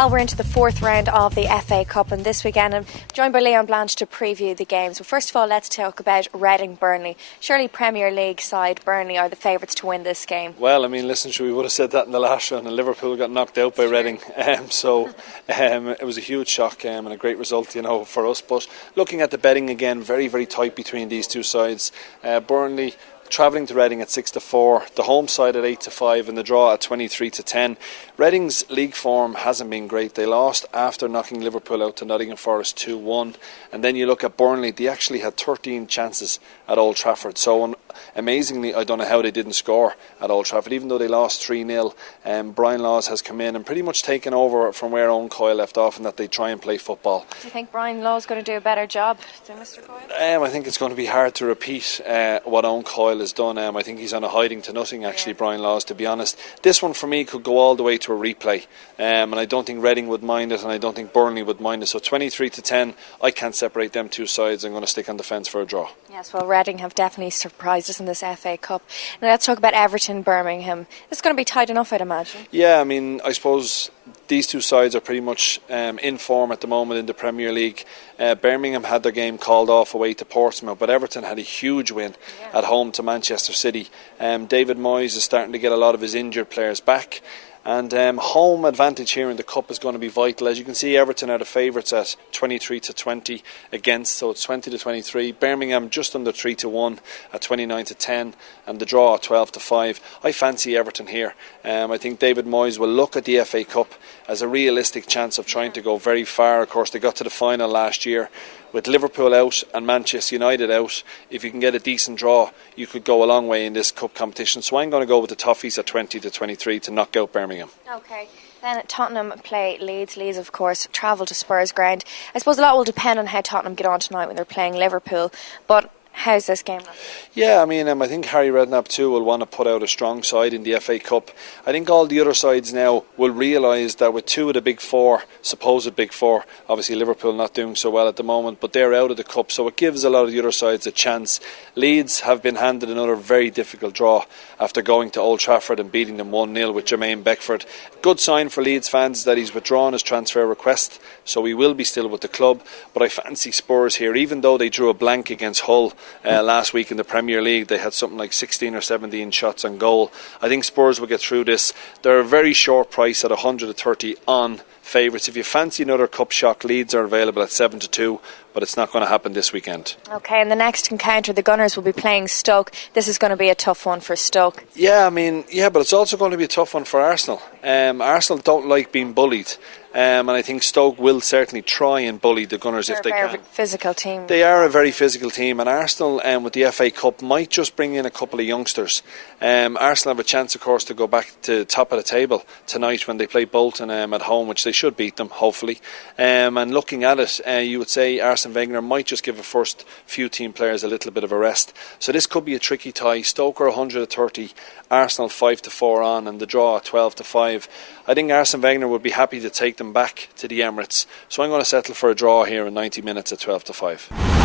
Well, we're into the fourth round of the FA Cup, and this weekend I'm joined by Leon Blanche to preview the games. But first of all, let's talk about Reading Burnley. Surely Premier League side Burnley are the favourites to win this game. Well, I mean, listen, we would have said that in the last round, and Liverpool got knocked out by Reading. It was a huge shock and a great result, for us. But looking at the betting again, very, very tight between these two sides. Burnley travelling to Reading at 6-4, the home side at 8-5, and the draw at 23-10. Reading's league form hasn't been great. They lost after knocking Liverpool out to Nottingham Forest 2-1, and then you look at Burnley, they actually had 13 chances at Old Trafford. So amazingly, I don't know how they didn't score at Old Trafford, even though they lost 3-0. Brian Laws has come in and pretty much taken over from where Owen Coyle left off, and that they try and play football. Do you think Brian Laws is going to do a better job than Mr. Coyle? I think it's going to be hard to repeat what Owen Coyle has done. I think he's on a hiding to nothing, actually, Brian Laws, to be honest. This one for me could go all the way to a replay, and I don't think Reading would mind it, and I don't think Burnley would mind it. So 23-10, I can't separate them two sides. I'm going to stick on the fence for a draw. Yes, well, Reading have definitely surprised us in this FA Cup. Now let's talk about Everton, Birmingham. It's going to be tight enough, I'd imagine. Yeah, I mean, I suppose these two sides are pretty much in form at the moment in the Premier League. Birmingham had their game called off away to Portsmouth, but Everton had a huge win at home to Manchester City. David Moyes is starting to get a lot of his injured players back. And home advantage here in the Cup is going to be vital. As you can see, Everton are the favourites at 23-20 against, so it's 20-23. Birmingham just under 3-1 at 29-10, and the draw at 12-5. I fancy Everton here. I think David Moyes will look at the FA Cup as a realistic chance of trying to go very far. Of course, they got to the final last year. With Liverpool out and Manchester United out, if you can get a decent draw, you could go a long way in this cup competition. So I'm going to go with the Toffees at 20-23 to knock out Birmingham. Okay. Then Tottenham play Leeds. Leeds, of course, travel to Spurs ground. I suppose a lot will depend on how Tottenham get on tonight when they're playing Liverpool. But how's this game looking? Yeah, I mean, I think Harry Redknapp too will want to put out a strong side in the FA Cup. I think all the other sides now will realise that with two of the big four, supposed big four, obviously Liverpool not doing so well at the moment, but they're out of the Cup, so it gives a lot of the other sides a chance. Leeds have been handed another very difficult draw after going to Old Trafford and beating them 1-0 with Jermaine Beckford. Good sign for Leeds fans that he's withdrawn his transfer request, so he will be still with the club. But I fancy Spurs here, even though they drew a blank against Hull last week in the Premier League. They had something like 16 or 17 shots on goal. I think Spurs will get through this. They're a very short price at 130 on favourites. If you fancy another cup shock, Leeds are available at 7-2, but it's not going to happen this weekend. Okay, and the next encounter, the Gunners will be playing Stoke. This is going to be a tough one for Stoke. Yeah, but it's also going to be a tough one for Arsenal. Arsenal don't like being bullied. And I think Stoke will certainly try and bully the Gunners if they can. They're a very physical team. They are a very physical team, and Arsenal with the FA Cup might just bring in a couple of youngsters. Arsenal have a chance, of course, to go back to top of the table tonight when they play Bolton at home, which they should beat them, hopefully. And looking at it, you would say Arsene Wenger might just give the first few team players a little bit of a rest. So this could be a tricky tie. Stoke are 130, Arsenal 5-4 on, and the draw at 12-5. I think Arsene Wenger would be happy to take them back to the Emirates. So I'm going to settle for a draw here in 90 minutes at 12-5.